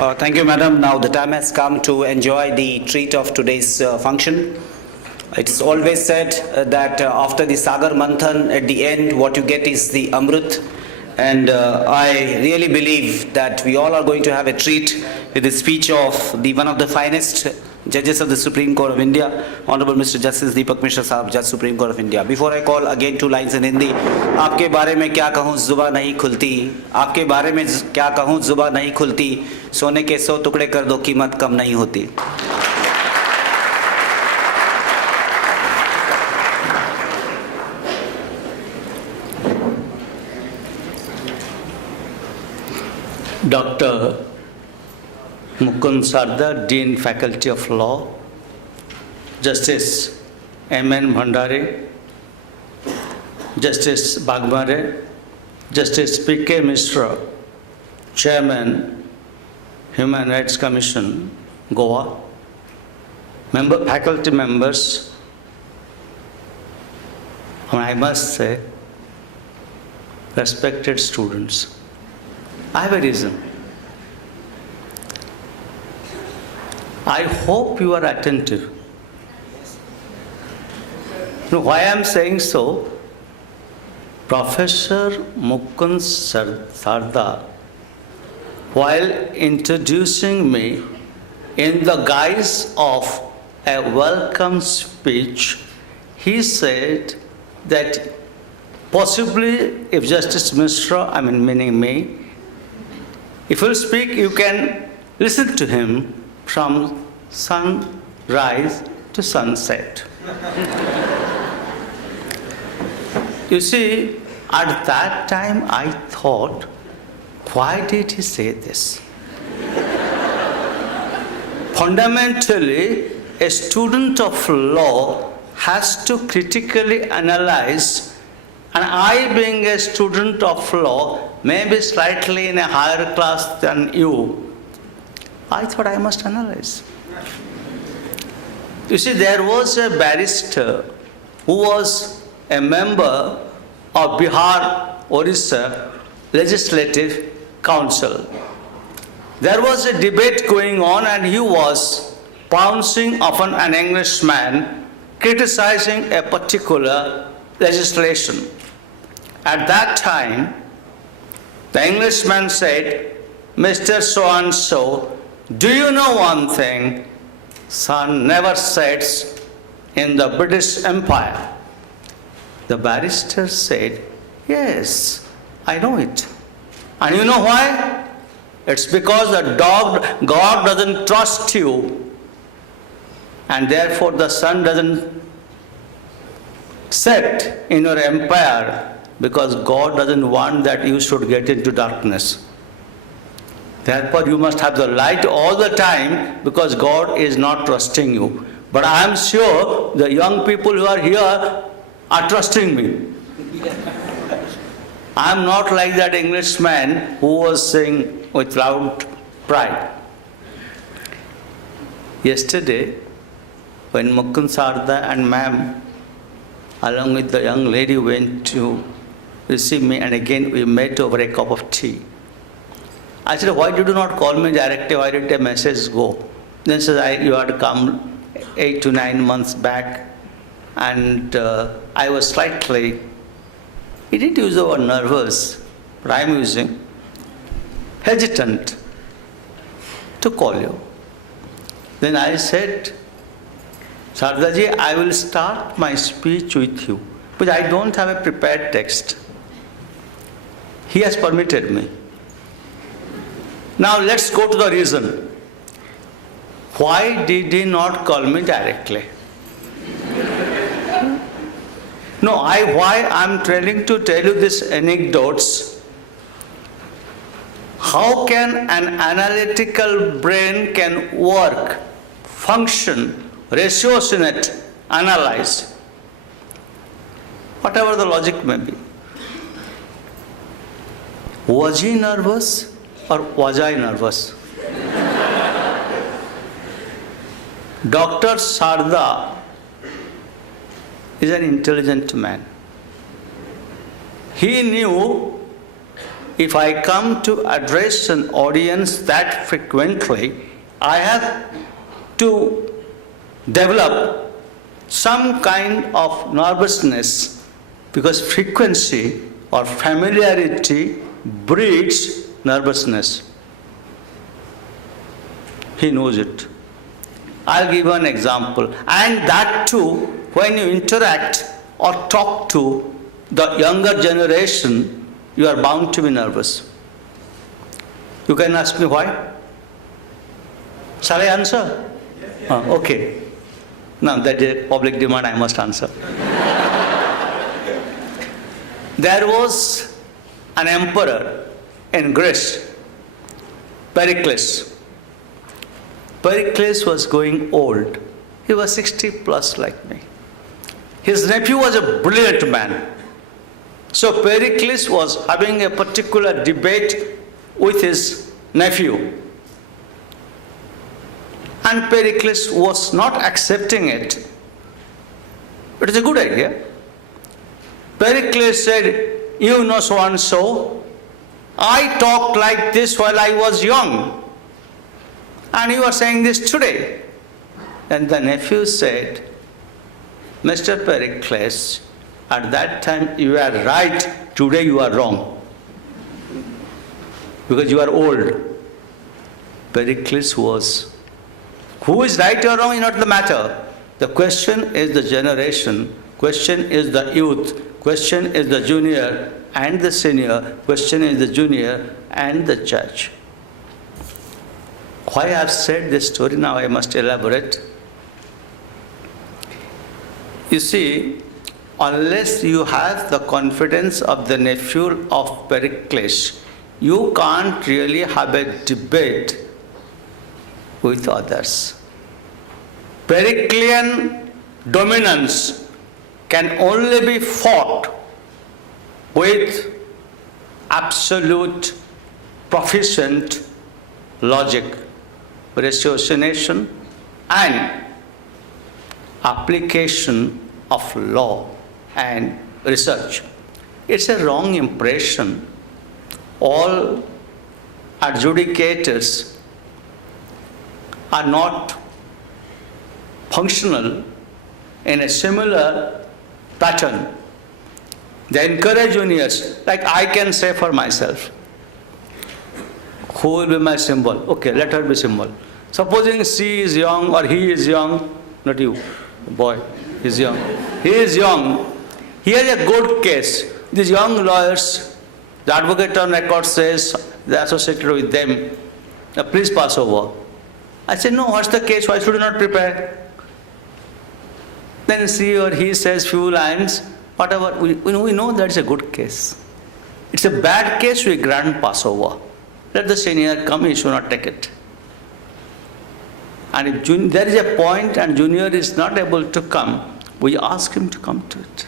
Thank you, madam. Now the time has come to enjoy the treat of today's function. It's always said that after the Sagar Manthan, at the end, what you get is the Amrut. And I really believe that we all are going to have a treat with the speech of one of the finest judges of the Supreme Court of India, Hon'ble Mr. Justice Dipak Misra Sahab, Judge Supreme Court of India. Before I call again 2 lines in Hindi, आपके बारे में क्या कहूँ जुबान नहीं खुलती, आपके बारे में क्या कहूँ जुबान नहीं खुलती, सोने के 100 टुकड़े कर दो कीमत कम नहीं होती. Dr. Mukund Sarda, Dean Faculty of Law, Justice M.N. Bhandari, Justice Bhagwati, Justice P.K. Misra, Chairman, Human Rights Commission, Goa, faculty members, and I must say, respected students. I have a reason. I hope you are attentive. Now, why I am saying so? Professor Mukund Sarda, while introducing me in the guise of a welcome speech, he said that possibly if Justice Misra, meaning me, if he'll speak, you can listen to him from sunrise to sunset. You see, at that time I thought, why did he say this? Fundamentally, a student of law has to critically analyze, and I, being a student of law, maybe slightly in a higher class than you, I thought I must analyze. You see, there was a barrister who was a member of Bihar, Orissa Legislative Council. There was a debate going on and he was pouncing upon an Englishman criticizing a particular legislation. At that time, the Englishman said, Mr. So-and-so, do you know one thing? Sun never sets in the British Empire. The barrister said, yes, I know it. And you know why? It's because God doesn't trust you, and therefore the sun doesn't set in your empire, because God doesn't want that you should get into darkness. Therefore, you must have the light all the time, because God is not trusting you. But I am sure the young people who are here are trusting me. I am not like that Englishman who was saying with loud pride. Yesterday, when Mukund Sarda and ma'am, along with the young lady, went to receive me, and again we met over a cup of tea. I said, why did you not call me directly? Why did the message go? Then says, you had come 8 to 9 months back, and I was slightly, he didn't use the word nervous, but I am using hesitant to call you. Then I said, Sardaji, I will start my speech with you, but I don't have a prepared text. He has permitted me. Now let's go to the reason. Why did he not call me directly? No, why I'm trying to tell you these anecdotes. How can an analytical brain can work, function, ratios in it, analyze, whatever the logic may be. Was he nervous or was I nervous? Dr. Sarda is an intelligent man. He knew if I come to address an audience that frequently, I have to develop some kind of nervousness, because frequency or familiarity breeds nervousness. He knows it. I'll give an example. And that too, when you interact or talk to the younger generation, you are bound to be nervous. You can ask me why? Shall I answer? Yes. Okay. Now that is a public demand, I must answer. There was an emperor in Greece, Pericles. Pericles was going old. He was 60 plus like me. His nephew was a brilliant man. So Pericles was having a particular debate with his nephew. And Pericles was not accepting it. It is a good idea. Pericles said, you know so and so, I talked like this while I was young. And you are saying this today. And the nephew said, Mr. Pericles, at that time you are right, today you are wrong. Because you are old. Pericles was, who is right or wrong is not the matter. The question is the generation, question is the youth, question is the junior and the senior, question is the junior and the judge. Why I have said this story, now I must elaborate. You see, unless you have the confidence of the nephew of Pericles, you can't really have a debate with others. Periclean dominance can only be fought with absolute proficient logic, ratiocination and application of law and research. It's a wrong impression. All adjudicators are not functional in a similar pattern. They encourage juniors, like I can say for myself, who will be my symbol? Okay, let her be symbol. Supposing she is young or he is young, not you, boy, he is young. He is young. He has a good case. These young lawyers, the advocate on record says they are associated with them. Now, please pass over. I said, no, what's the case? Why should you not prepare? Then she or he says few lines, whatever. We know that's a good case. It's a bad case, we grant pass over. Let the senior come, he should not take it. And if there is a point and junior is not able to come, we ask him to come to it.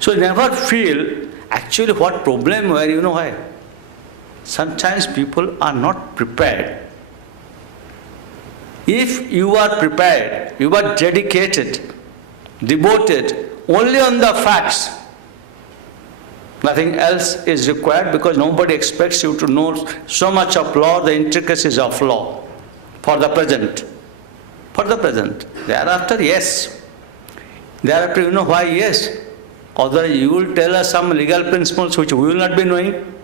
So never feel, actually what problem were, you know why? Sometimes people are not prepared. If you are prepared, you are dedicated, devoted only on the facts, nothing else is required, because nobody expects you to know so much of law, the intricacies of law, for the present. For the present. Thereafter, yes. Thereafter, you know why yes? Otherwise, you will tell us some legal principles which we will not be knowing.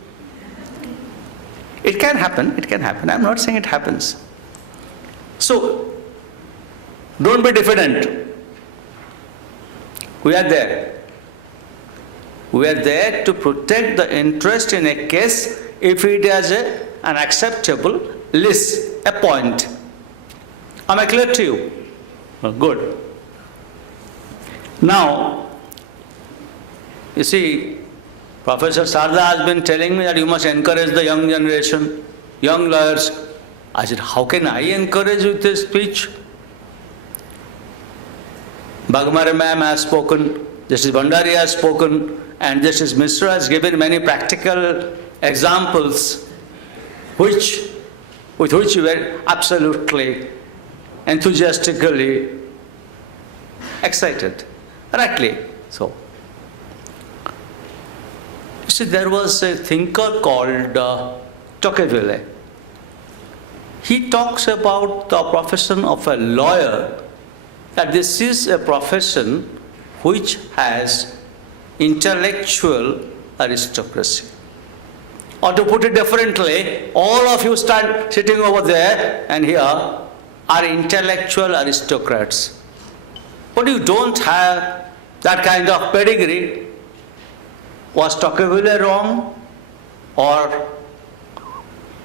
It can happen, it can happen. I am not saying it happens. So, don't be diffident. We are there. We are there to protect the interest in a case if it has an acceptable list, a point. Am I clear to you? Oh, good. Now, you see, Professor Sarda has been telling me that you must encourage the young generation, young lawyers. I said, how can I encourage with this speech? Bhagwati ma'am has spoken, Justice Bhandari has spoken, and Justice Misra has given many practical examples with which we were absolutely, enthusiastically excited. Rightly so. See, there was a thinker called Tocqueville. He talks about the profession of a lawyer, that this is a profession which has intellectual aristocracy. Or to put it differently, all of you stand sitting over there and here are intellectual aristocrats. But you don't have that kind of pedigree. Was Tocqueville wrong or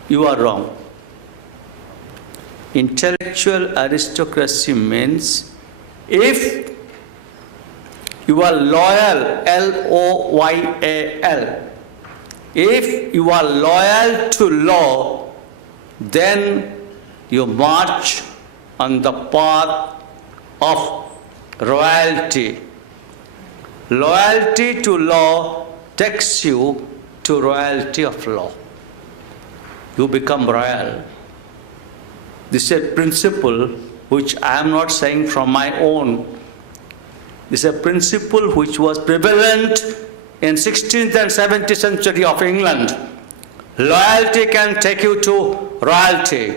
you are wrong? Intellectual aristocracy means if you are loyal, Loyal, if you are loyal to law, then you march on the path of royalty. Loyalty to law takes you to royalty of law. You become royal. This is a principle which I am not saying from my own. This is a principle which was prevalent in 16th and 17th century of England. Loyalty can take you to royalty.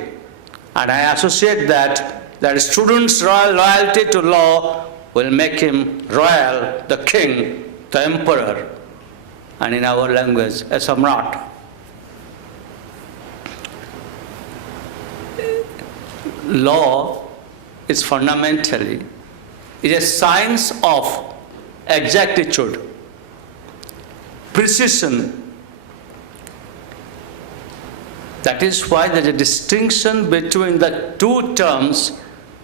And I associate that student's loyalty to law will make him royal, the king, the emperor, and in our language, a samrat. Law is fundamentally a science of exactitude, precision. That is why there is a distinction between the two terms,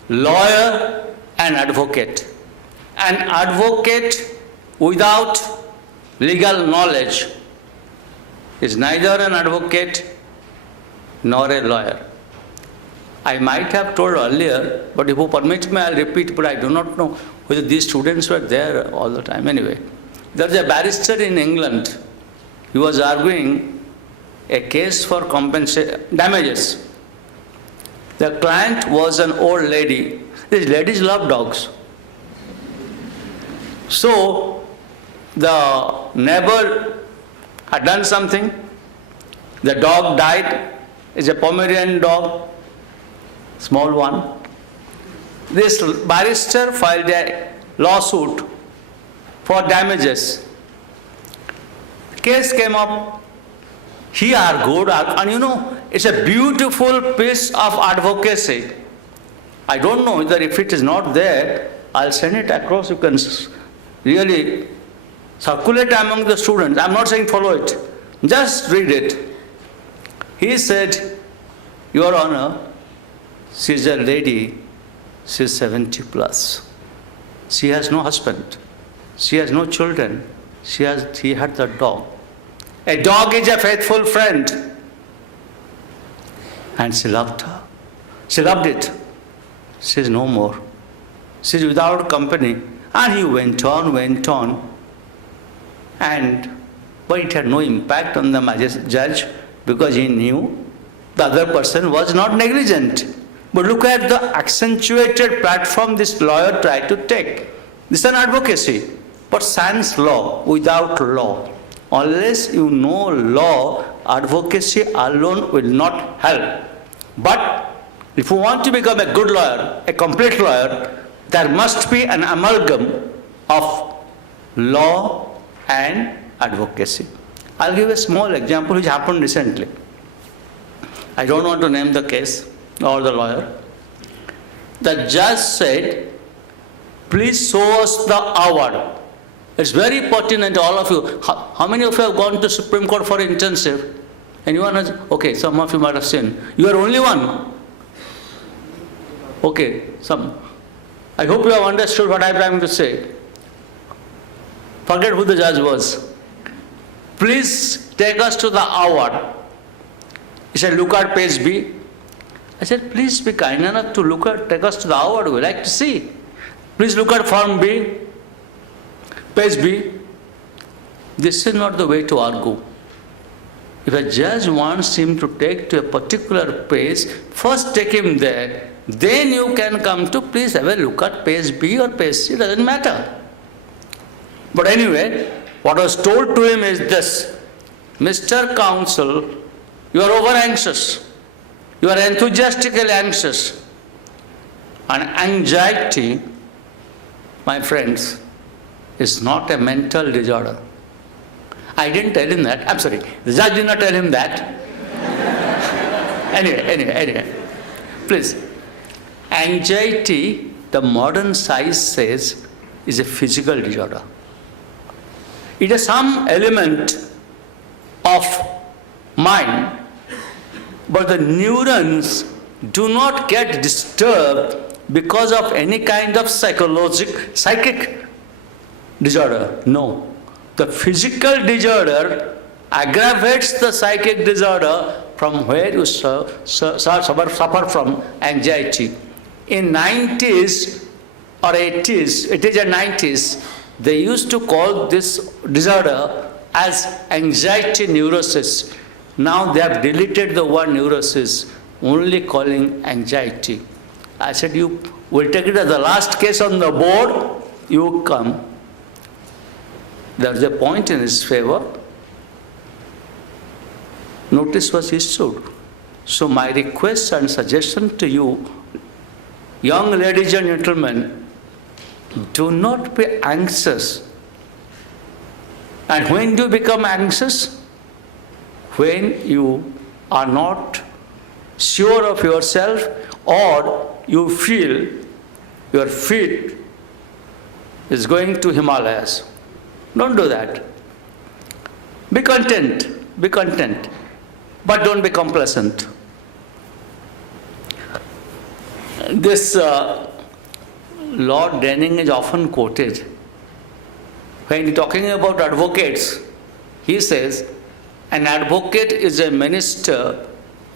lawyer and advocate. An advocate without legal knowledge is neither an advocate nor a lawyer. I might have told earlier, but if you permit me, I'll repeat, but I do not know whether these students were there all the time. Anyway, there was a barrister in England. He was arguing a case for damages. The client was an old lady. These ladies love dogs. So, the neighbor had done something. The dog died. It's a Pomeranian dog. Small one. This barrister filed a lawsuit for damages. Case came up. He argued, and it's a beautiful piece of advocacy. I don't know whether if it is not there, I'll send it across. You can really circulate among the students. I'm not saying follow it. Just read it. He said, Your Honor, she's a lady, she's 70 plus. She has no husband. She has no children. She had the dog. A dog is a faithful friend. And she loved her. She loved it. She's no more. She's without company. And he went on. But it had no impact on the judge because he knew the other person was not negligent. But look at the accentuated platform this lawyer tried to take. This is an advocacy. But sans law, without law. Unless you know law, advocacy alone will not help. But if you want to become a good lawyer, a complete lawyer, there must be an amalgam of law and advocacy. I'll give a small example which happened recently. I don't want to name the case or the lawyer. The judge said, please show us the award. It's very pertinent, all of you. How many of you have gone to Supreme Court for intensive? Anyone has? Okay, some of you might have seen. You are only one. Okay, some. I hope you have understood what I am trying to say. Forget who the judge was. Please take us to the award. He said, look at page B. I said, please be kind enough to take us to the award. We like to see. Please look at form B. Page B. This is not the way to argue. If a judge wants him to take to a particular page, first take him there. Then you can come to, please have a look at page B or page C. It doesn't matter. But anyway, what was told to him is this. Mr. Counsel, you are over anxious. You are enthusiastically anxious. And anxiety, my friends, is not a mental disorder. I didn't tell him that. I'm sorry. The judge did not tell him that. Anyway. Please. Anxiety, the modern science says, is a physical disorder. It has some element of mind, but the neurons do not get disturbed because of any kind of psychic disorder. No. The physical disorder aggravates the psychic disorder from where you suffer from anxiety. In 90s or 80s, it is in 90s, they used to call this disorder as anxiety neurosis. Now they have deleted the word neurosis, only calling anxiety. I said, you will take it as the last case on the board, you come. There is a point in his favor. Notice was issued. So my request and suggestion to you, young ladies and gentlemen, do not be anxious. And when do you become anxious? When you are not sure of yourself, or you feel your feet is going to Himalayas. Don't do that. Be content, but don't be complacent. This Lord Denning is often quoted. When he's talking about advocates, he says, an advocate is a minister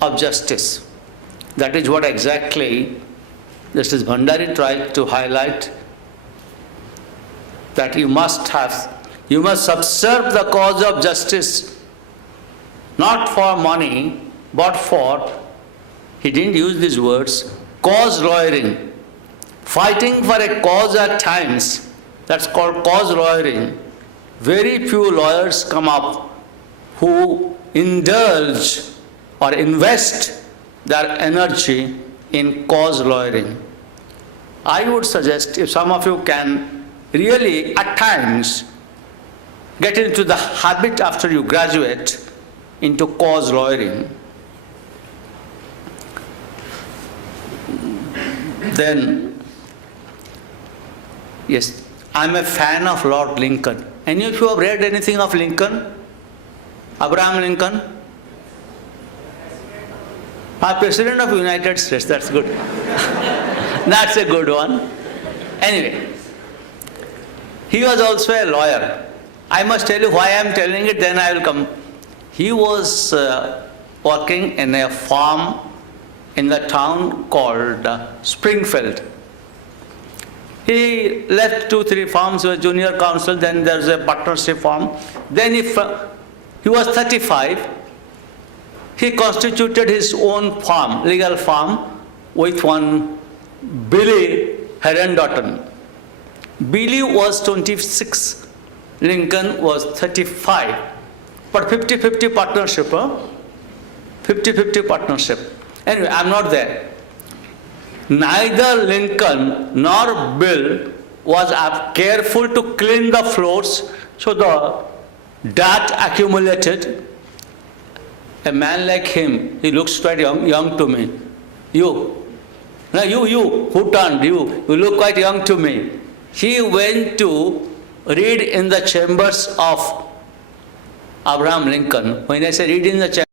of justice. That is what exactly Justice Bhandari tried to highlight, that you must subserve the cause of justice, not for money, but for, he didn't use these words, cause lawyering. Fighting for a cause at times, that's called cause lawyering. Very few lawyers come up who indulge or invest their energy in cause lawyering. I would suggest, if some of you can really at times get into the habit after you graduate into cause lawyering, then, yes, I'm a fan of Lord Lincoln. Any of you have read anything of Lincoln? Abraham Lincoln? President of the United States, that's good. That's a good one. Anyway, he was also a lawyer. I must tell you why I am telling it, then I will come. He was working in a farm in the town called Springfield. He left 2-3 farms, he was junior counsel, then there's a partnership farm. Then he was 35, he constituted his own farm, legal farm, with one Billy Herndon. Billy was 26, Lincoln was 35. But 50-50 partnership, 50-50 partnership. Anyway, I'm not there. Neither Lincoln nor Bill was careful to clean the floors, so the dirt accumulated. A man like him, he looks quite young to me. You, who turned? You look quite young to me. He went to read in the chambers of Abraham Lincoln. When I say read in the chambers,